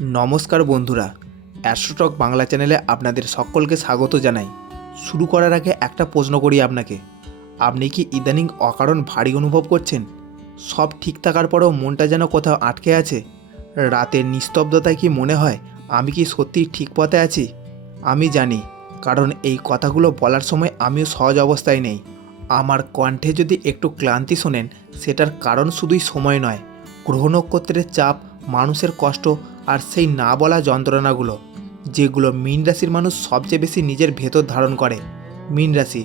নমস্কার বন্ধুরা অ্যাস্ট্রোটক বাংলা চ্যানেলে আপনাদের সকলকে স্বাগত জানাই। শুরু করার আগে একটা প্রশ্ন করি আপনাকে। আপনি কি ইদানিং অকারণ ভারী অনুভব করছেন? সব ঠিক থাকার পরেও মনটা যেন কোথাও আটকে আছে? রাতের নিস্তব্ধতায় কি মনে হয় আমি কি সত্যি ঠিক পথে আছি? আমি জানি, কারণ এই কথাগুলো বলার সময় আমিও সহজ অবস্থায় নেই। আমার কণ্ঠে যদি একটু ক্লান্তি শোনেন, সেটার কারণ শুধুই সময় নয়, গ্রহ নক্ষত্রের চাপ, মানুষের কষ্ট আর সেই না বলা যন্ত্রণাগুলো, যেগুলো মীন রাশির মানুষ সবচেয়ে বেশি নিজের ভেতর ধারণ করে। মীন রাশি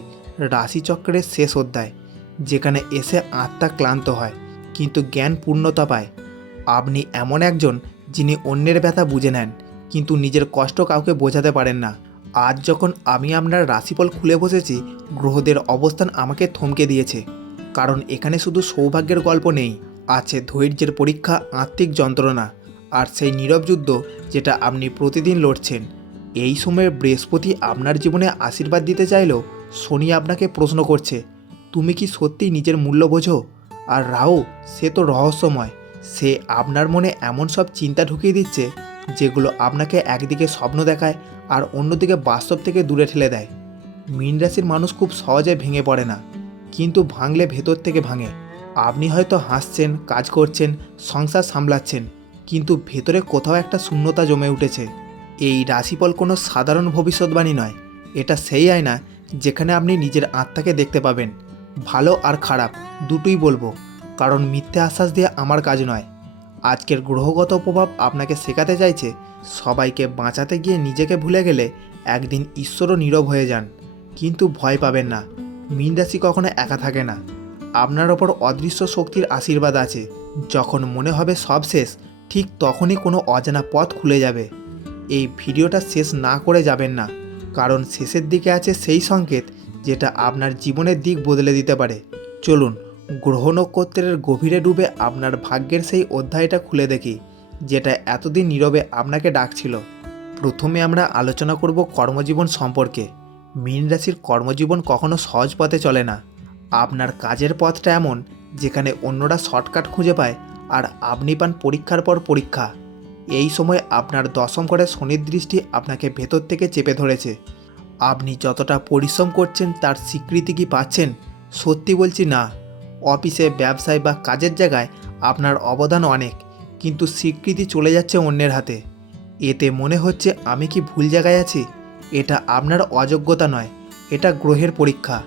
রাশিচক্রের শেষ অধ্যায়, যেখানে এসে আত্মা ক্লান্ত হয়, কিন্তু জ্ঞান পূর্ণতা পায়। আপনি এমন একজন যিনি অন্যের ব্যথা বুঝে নেন, কিন্তু নিজের কষ্ট কাউকে বোঝাতে পারেন না। আজ যখন আমি আপনার রাশিফল খুলে বসেছি, গ্রহদের অবস্থান আমাকে থমকে দিয়েছে, কারণ এখানে শুধু সৌভাগ্যের গল্প নেই, আছে ধৈর্যের পরীক্ষা, আত্মিক যন্ত্রণা। আর সেই নীরব যুদ্ধ যেটা আপনি প্রতিদিন লড়ছেন, এই সময়ে বৃহস্পতি আপনার জীবনে আশীর্বাদ দিতে চাইলেও শনি আপনাকে প্রশ্ন করছে, তুমি কি সত্যি নিজের মূল্য বোঝো? আর রাহু, সে তো রহস্যময়, সে আপনার মনে এমন সব চিন্তা ঢুকিয়ে দিচ্ছে, যেগুলো আপনাকে একদিকে স্বপ্ন দেখায় আর অন্যদিকে বাস্তব থেকে দূরে ঠেলে দেয়। মীন রাশির মানুষ খুব সহজে ভেঙে পড়ে না, কিন্তু ভাঙলে ভেতর থেকে ভাঙে। আপনি হয়তো হাসছেন, কাজ করছেন, সংসার সামলাচ্ছেন কিন্তু ভেতরে কোথাও একটা শূন্যতা জমে উঠেছে। এই রাশিফল কোনো সাধারণ ভবিষ্যৎবাণী নয়। এটা সেই আয়না যেখানে আপনি নিজের আত্মাকে দেখতে পাবেন। ভালো আর খারাপ, দুটোই বলব। কারণ মিথ্যে আশ্বাস দিয়ে আমার কাজ নয়। আজকের গ্রহগত প্রভাব আপনাকে শেখাতে চাইছে, সবাইকে বাঁচাতে গিয়ে নিজেকে ভুলে গেলে একদিন ঈশ্বরও নীরব হয়ে যান। কিন্তু ভয় পাবেন না। মীন রাশি কখনো একা থাকে না। আপনার ওপর অদৃশ্য শক্তির আশীর্বাদ আছে। যখন মনে হবে সব শেষ ঠিক তখনই কোনো অজানা পথ খুলে যাবে। এই ভিডিওটা শেষ না করে যাবেন না, কারণ শেষের দিকে আছে সেই সংকেত যেটা আপনার জীবনের দিক বদলে দিতে পারে। চলুন, গ্রহ নক্ষত্রের গভীরে ডুবে আপনার ভাগ্যের সেই অধ্যায়টা খুলে দেখি, যেটা এতদিন নীরবে আপনাকে ডাকছিল। প্রথমে আমরা আলোচনা করব কর্মজীবন সম্পর্কে। মীন রাশির কর্মজীবন কখনো সহজ পথে চলে না। আপনার কাজের পথটা এমন, যেখানে অন্যরা শর্টকাট খুঁজে পায় আর আপনি পান পরীক্ষার পর পরীক্ষা। এই সময় আপনার দশম করে শনির দৃষ্টি আপনাকে ভেতর থেকে চেপে ধরেছে। আপনি যতটা পরিশ্রম করছেন তার স্বীকৃতি কি পাচ্ছেন? সত্যি বলছি না। অফিসে, ব্যবসায় বা কাজের জায়গায় আপনার অবদান অনেক, কিন্তু স্বীকৃতি চলে যাচ্ছে অন্যের হাতে। এতে মনে হচ্ছে আমি কি ভুল জায়গায় আছি? এটা আপনার অযোগ্যতা নয়, এটা গ্রহের পরীক্ষা।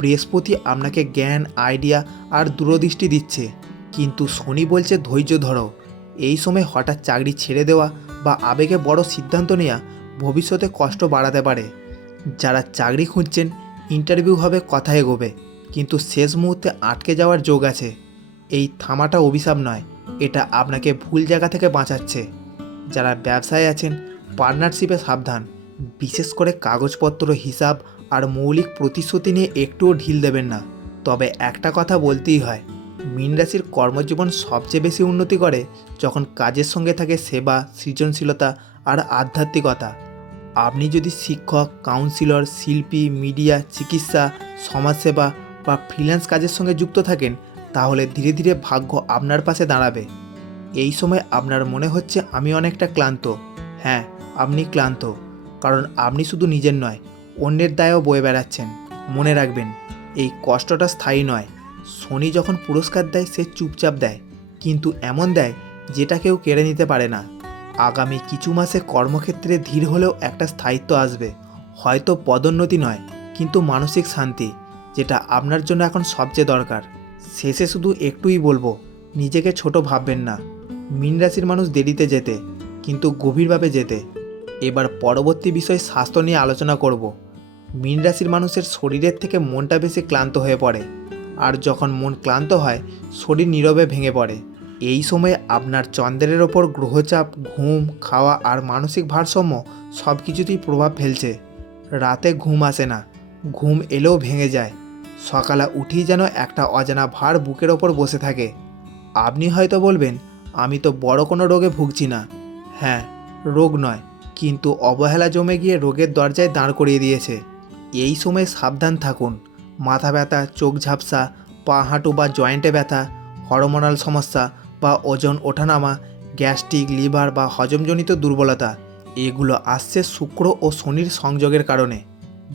বৃহস্পতি আপনাকে জ্ঞান, আইডিয়া আর দূরদৃষ্টি দিচ্ছে। কিন্তু শনি বলছে, ধৈর্য ধরো। এই সময় হঠাৎ চাকরি ছেড়ে দেওয়া বা আবেগে বড় সিদ্ধান্ত নেওয়া ভবিষ্যতে কষ্ট বাড়াতে পারে। যারা চাকরি খুঁজছেন ইন্টারভিউ হবে, কথা এগোবে। কিন্তু শেষ মুহূর্তে আটকে যাওয়ার যোগ আছে। এই থামাটা অভিশাপ নয়, এটা আপনাকে ভুল জায়গা থেকে বাঁচাচ্ছে। যারা ব্যবসায় আছেন পার্টনারশিপে সাবধান। বিশেষ করে কাগজপত্র, হিসাব আর মৌলিক প্রতিশ্রুতি নিয়ে একটুও ঢিল দেবেন না। তবে একটা কথা বলতেই হয় মীন রাশির কর্মজীবন সবচেয়ে বেশি উন্নতি করে যখন কাজের সঙ্গে থাকে সেবা, সৃজনশীলতা আর আধ্যাত্মিকতা। আপনি যদি শিক্ষক কাউন্সিলর শিল্পী মিডিয়া চিকিৎসা, সমাজসেবা বা ফ্রিল্যান্স কাজের সঙ্গে যুক্ত থাকেন, তাহলে ধীরে ধীরে ভাগ্য আপনার পাশে দাঁড়াবে। এই সময় আপনার মনে হচ্ছে আমি অনেকটা ক্লান্ত। হ্যাঁ আপনি ক্লান্ত। কারণ আপনি শুধু নিজের নয়, অন্যের দায়ও বয়ে বেড়াচ্ছেন। মনে রাখবেন, এই কষ্টটা স্থায়ী নয়। শনি যখন পুরস্কার দেয়, সে চুপচাপ দেয়, কিন্তু এমন দেয় যেটা কেউ কেড়ে নিতে পারে না। আগামী কিছু মাসে কর্মক্ষেত্রে ধীর হলেও একটা স্থায়িত্ব আসবে। হয়তো পদোন্নতি নয়, কিন্তু মানসিক শান্তি, যেটা আপনার জন্য এখন সবচেয়ে দরকার। শেষে শুধু একটুই বলব, নিজেকে ছোট ভাববেন না। মীন রাশির মানুষ দেরিতে যেতে, কিন্তু গভীরভাবে যেতে। এবার পরবর্তী বিষয় স্বাস্থ্য নিয়ে আলোচনা করব। মীন রাশির মানুষের শরীরের থেকে মনটা বেশি ক্লান্ত হয়ে পড়ে। আর যখন মন ক্লান্ত হয়, শরীর নীরবে ভেঙে পড়ে। এই সময়ে আপনার চন্দ্রের ওপর গ্রহচাপ, ঘুম, খাওয়া আর মানসিক ভারসাম্য সব কিছুতেই প্রভাব ফেলছে। রাতে ঘুম আসে না। ঘুম এলেও ভেঙে যায়। সকালে উঠেই যেন একটা অজানা ভার বুকের ওপর বসে থাকে। আপনি হয়তো বলবেন, আমি তো বড় কোনো রোগে ভুগছি না। হ্যাঁ রোগ নয়, কিন্তু অবহেলা জমে গিয়ে রোগের দরজায় দাঁড় করিয়ে দিয়েছে। এই সময় সাবধান থাকুন। মাথা ব্যথা, চোখ ঝাপসা, পা হাঁটু বা জয়েন্টে ব্যথা, হরমোনাল সমস্যা বা ওজন ওঠানামা, গ্যাস্ট্রিক, লিভার বা হজমজনিত দুর্বলতা, এগুলো আসছে শুক্র ও শনির সংযোগের কারণে।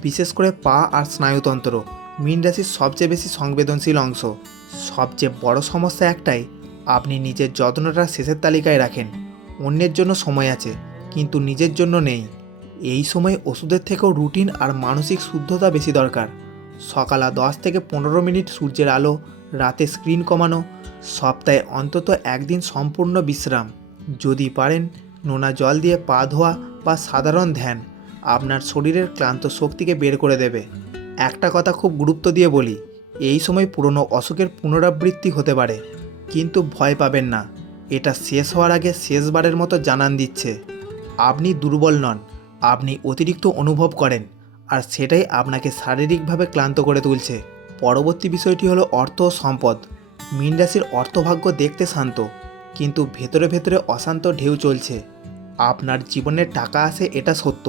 বিশেষ করে পা আর স্নায়ুতন্ত্র, মীন রাশির সবচেয়ে বেশি সংবেদনশীল অংশ। সবচেয়ে বড় সমস্যা একটাই, আপনি নিজের যত্নটা শেষের তালিকায় রাখেন। অন্যের জন্য সময় আছে, কিন্তু নিজের জন্য নেই। এই সময় ওষুধের থেকেও রুটিন আর মানসিক শুদ্ধতা বেশি দরকার। সকালে দশ থেকে পনেরো মিনিট সূর্যের আলো, রাতে স্ক্রিন কমানো, সপ্তাহে অন্তত একদিন সম্পূর্ণ বিশ্রাম। যদি পারেন, নোনা জল দিয়ে পা ধোয়া বা সাধারণ ধ্যান, আপনার শরীরের ক্লান্ত শক্তিকে বের করে দেবে। একটা কথা খুব গুরুত্ব দিয়ে বলি, এই সময় পুরনো অসুখের পুনরাবৃত্তি হতে পারে, কিন্তু ভয় পাবেন না। এটা শেষ হওয়ার আগে শেষবারের মতো জানান দিচ্ছে। আপনি দুর্বল নন, আপনি অতিরিক্ত অনুভব করেন। আর সেটাই আপনাকে শারীরিকভাবে ক্লান্ত করে তুলছে। পরবর্তী বিষয়টি হলো অর্থ ও সম্পদ। মীন রাশির অর্থভাগ্য দেখতে শান্ত, কিন্তু ভেতরে ভেতরে অশান্ত ঢেউ চলছে। আপনার জীবনে টাকা আসে এটা সত্য,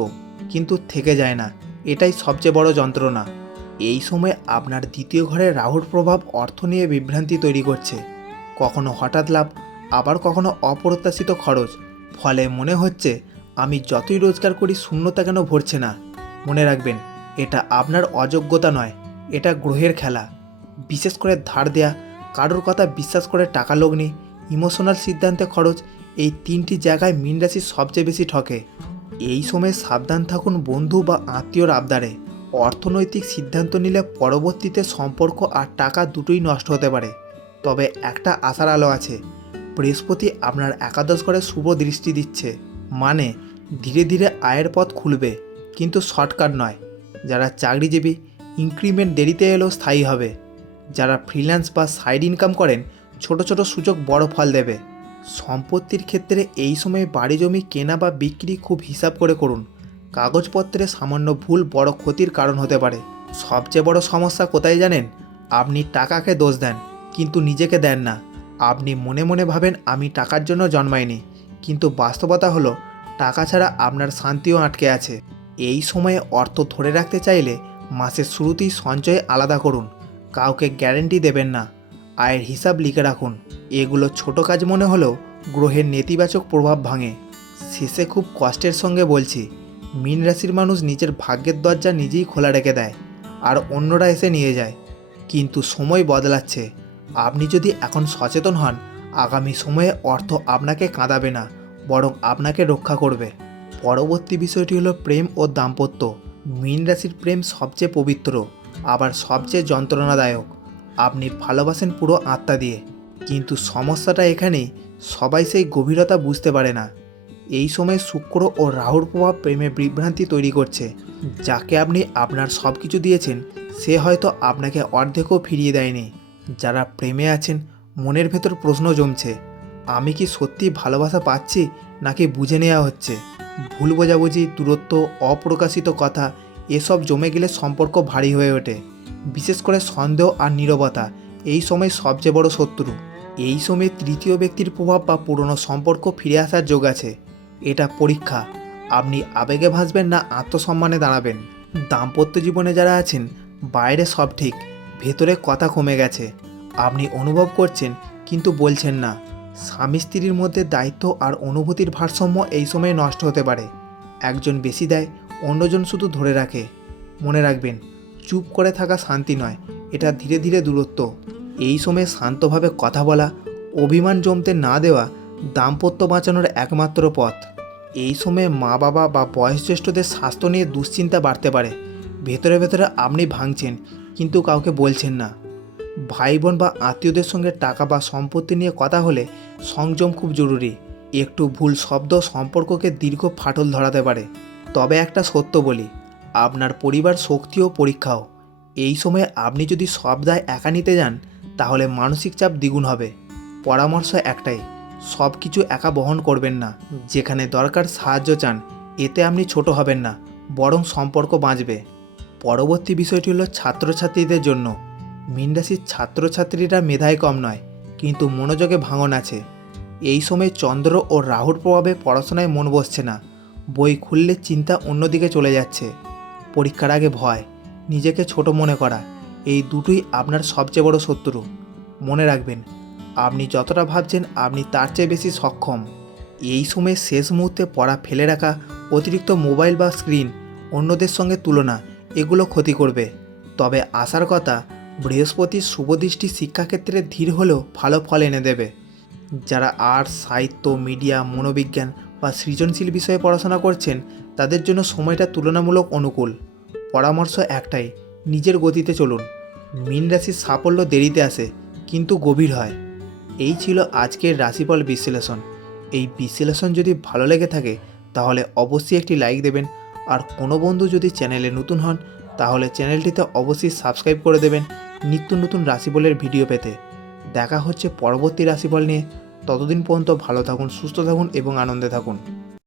কিন্তু থেকে যায় না, এটাই সবচেয়ে বড় যন্ত্রণা। এই সময় আপনার দ্বিতীয় ঘরে রাহুর প্রভাব অর্থ নিয়ে বিভ্রান্তি তৈরি করছে। কখনো হঠাৎ লাভ, আবার কখনো অপ্রত্যাশিত খরচ, ফলে মনে হচ্ছে, আমি যতই রোজগার করি শূন্যতা কেন ভরছে না? মনে রাখবেন, এটা আপনার অযোগ্যতা নয়, এটা গ্রহের খেলা। বিশেষ করে ধার দেয়া, কারোর কথা বিশ্বাস করে টাকা লগ্নি, ইমোশনাল সিদ্ধান্তে খরচ, এই তিনটি জায়গায় মীন রাশি সবচেয়ে বেশি ঠকে। এই সময় সাবধান থাকুন বন্ধু বা আত্মীয়র আবদারে। অর্থনৈতিক সিদ্ধান্ত নিলে পরবর্তীতে সম্পর্ক আর টাকা দুটোই নষ্ট হতে পারে। তবে একটা আশার আলো আছে, বৃহস্পতি আপনার একাদশ ঘরে শুভ দৃষ্টি দিচ্ছে মানে ধীরে ধীরে আয়ের পথ খুলবে। কিন্তু শর্টকাট নয়। যারা চাকরিজীবী, ইনক্রিমেন্ট দেরিতে এলেও স্থায়ী হবে। যারা ফ্রিল্যান্স বা সাইড ইনকাম করেন, ছোট ছোট সুযোগ বড় ফল দেবে। সম্পত্তির ক্ষেত্রে এই সময় বাড়ি জমি কেনা বা বিক্রি খুব হিসাব করে করুন। কাগজপত্রে সামান্য ভুল বড় ক্ষতির কারণ হতে পারে। সবচেয়ে বড় সমস্যা কোথায় জানেন? আপনি টাকাকে দোষ দেন, কিন্তু নিজেকে দেন না। আপনি মনে মনে ভাবেন, আমি টাকার জন্য জন্মাইনি। কিন্তু বাস্তবতা হলো, টাকা ছাড়া আপনার শান্তিও আটকে আছে। এই সময়ে অর্থ ধরে রাখতে চাইলে মাসের শুরুতেই সঞ্চয় আলাদা করুন। কাউকে গ্যারেন্টি দেবেন না। আয়ের হিসাব লিখে রাখুন। এগুলো ছোট কাজ মনে হলেও গ্রহের নেতিবাচক প্রভাব ভাঙে। শেষে খুব কষ্টের সঙ্গে বলছি, মীন রাশির মানুষ নিজের ভাগ্যের দরজা নিজেই খোলা রেখে দেয়, আর অন্যরা এসে নিয়ে যায়। কিন্তু সময় বদলাচ্ছে। আপনি যদি এখন সচেতন হন, আগামী সময়ে অর্থ আপনাকে কাঁদাবে না, বরং আপনাকে রক্ষা করবে। পরবর্তী বিষয়টি হলো প্রেম ও দাম্পত্য। মীন রাশির প্রেম সবচেয়ে পবিত্র, আবার সবচেয়ে যন্ত্রণাদায়ক। আপনি ভালোবাসেন পুরো আত্মা দিয়ে, কিন্তু সমস্যাটা এখানে সবাই সেই গভীরতা বুঝতে পারে না। এই সময় শুক্র ও রাহুর প্রভাব প্রেমে বিভ্রান্তি তৈরি করছে। যাকে আপনি আপনার সব কিছু দিয়েছেন, সে হয়তো আপনাকে অর্ধেকও ফিরিয়ে দেয়নি। যারা প্রেমে আছেন, মনের ভেতর প্রশ্ন জমছে, আমি কি সত্যি ভালোবাসা পাচ্ছি, নাকি বুঝে নেওয়া হচ্ছে? ভুল বোঝাবুঝি, দূরত্ব, অপ্রকাশিত কথা, এসব জমে গেলে সম্পর্ক ভারী হয়ে ওঠে। বিশেষ করে সন্দেহ আর নীরবতা, এই সময় সবচেয়ে বড় শত্রু। এই সময় তৃতীয় ব্যক্তির প্রভাব বা পুরনো সম্পর্ক ফিরে আসার যোগ আছে। এটা পরীক্ষা। আপনি আবেগে ভাসবেন না আত্মসম্মানে দাঁড়াবেন। দাম্পত্য জীবনে যারা আছেন, বাইরে সব ঠিক, ভেতরে কথা কমে গেছে। আপনি অনুভব করছেন, কিন্তু বলছেন না। স্বামী স্ত্রীর মধ্যে দায়িত্ব আর অনুভূতির ভারসাম্য এই সময়ে নষ্ট হতে পারে। একজন বেশি দেয়, অন্যজন শুধু ধরে রাখে। মনে রাখবেন, চুপ করে থাকা শান্তি নয়, এটা ধীরে ধীরে দূরত্ব। এই সময়ে শান্তভাবে কথা বলা, অভিমান জমতে না দেওয়া, দাম্পত্য বাঁচানোর একমাত্র পথ। এই সময়ে মা বাবা বা বয়োজ্যেষ্ঠদের স্বাস্থ্য নিয়ে দুশ্চিন্তা বাড়তে পারে। ভেতরে ভেতরে আপনি ভাঙছেন, কিন্তু কাউকে বলছেন না। ভাই বোন বা আত্মীয়দের সঙ্গে টাকা বা সম্পত্তি নিয়ে কথা হলে সংযম খুব জরুরি। একটু ভুল শব্দ সম্পর্ককে দীর্ঘ ফাটল ধরাতে পারে। তবে একটা সত্য বলি, আপনার পরিবার শক্তি ও পরীক্ষাও। এই সময়ে আপনি যদি সব দায় একা নিতে যান, তাহলে মানসিক চাপ দ্বিগুণ হবে। পরামর্শ একটাই সব কিছু একা বহন করবেন না। যেখানে দরকার সাহায্য চান, এতে আপনি ছোট হবেন না, বরং সম্পর্ক বাঁচবে। পরবর্তী বিষয়টি হলো ছাত্রছাত্রীদের জন্য। মীন রাশির ছাত্রছাত্রীরা মেধায় কম নয়, কিন্তু মনোযোগে ভাঙন আছে। এই সময় চন্দ্র ও রাহুর প্রভাবে পড়াশোনায় মন বসছে না। বই খুললে চিন্তা অন্যদিকে চলে যাচ্ছে। পরীক্ষার আগে ভয়, নিজেকে ছোট মনে করা, এই দুটোই আপনার সবচেয়ে বড় শত্রু। মনে রাখবেন, আপনি যতটা ভাবছেন আপনি তার চেয়ে বেশি সক্ষম। এই সময় শেষ মুহূর্তে পড়া ফেলে রাখা অতিরিক্ত মোবাইল বা স্ক্রিন অন্যদের সঙ্গে তুলনা, এগুলো ক্ষতি করবে। তবে আসার কথা বৃহস্পতির শুভদৃষ্টি শিক্ষাক্ষেত্রে ধীর হলেও ভালো ফল এনে দেবে। যারা আর্টস, সাহিত্য, মিডিয়া, মনোবিজ্ঞান বা সৃজনশীল বিষয়ে পড়াশোনা করছেন, তাদের জন্য সময়টা তুলনামূলক অনুকূল। পরামর্শ একটাই, নিজের গতিতে চলুন। মীন রাশির সাফল্য দেরিতে আসে, কিন্তু গভীর হয়। এই ছিল আজকের রাশিফল বিশ্লেষণ। এই বিশ্লেষণ যদি ভালো লেগে থাকে, তাহলে অবশ্যই একটি লাইক দেবেন। আর কোনো বন্ধু যদি চ্যানেলে নতুন হন, তাহলে চ্যানেলটিতে অবশ্যই সাবস্ক্রাইব করে দেবেন। নিত্য নতুন রাশিফলের ভিডিও পেতে। দেখা হচ্ছে পরবর্তী রাশিফল নিয়ে। ততদিন পর্যন্ত ভালো থাকুন, সুস্থ থাকুন এবং আনন্দে থাকুন।